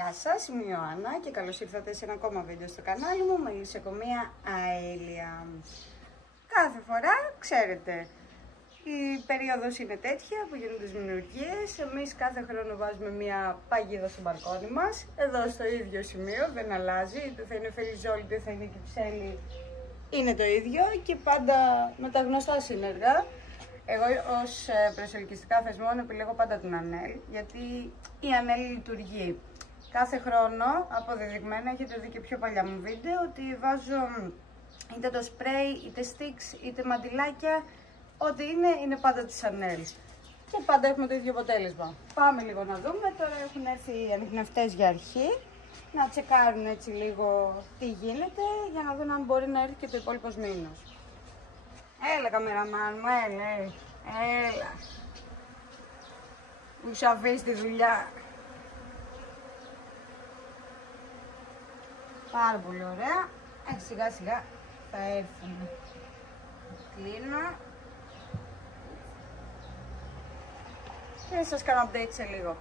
Γεια σας, είμαι η Ιωάννα και καλώς ήρθατε σε ένα ακόμα βίντεο στο κανάλι μου με λησοκομεία αέλια. Κάθε φορά, ξέρετε, η περίοδος είναι τέτοια που γίνονται τις μηνουργίες. Εμείς κάθε χρόνο βάζουμε μια παγίδα στο μπαλκόνι μας, εδώ στο ίδιο σημείο, δεν αλλάζει, είτε θα είναι φελιζόλι είτε θα είναι κυψέλη, είναι το ίδιο και πάντα με τα γνωστά σύνεργα. Εγώ ως προσελκυστικά θεσμών επιλέγω πάντα την Ανέλ, γιατί η Ανέλ λειτουργεί. Κάθε χρόνο, αποδεδειγμένα, έχετε δει και πιο παλιά μου βίντεο, ότι βάζω είτε το σπρέι, είτε sticks, είτε μαντιλάκια, ό,τι είναι πάντα της Ανέλ. Και πάντα έχουμε το ίδιο αποτέλεσμα. Πάμε λίγο να δούμε, τώρα έχουν έρθει οι ανιχνευτές για αρχή, να τσεκάρουν έτσι λίγο τι γίνεται, για να δουν αν μπορεί να έρθει και το υπόλοιπος μήνος. Έλα καμεραμάν μου, έλα. Μου σου αφήσει τη δουλειά. Πάρα πολύ ωραία. Σιγά σιγά θα έρθουν. Κλείνω. Και σας κάνω update σε λίγο.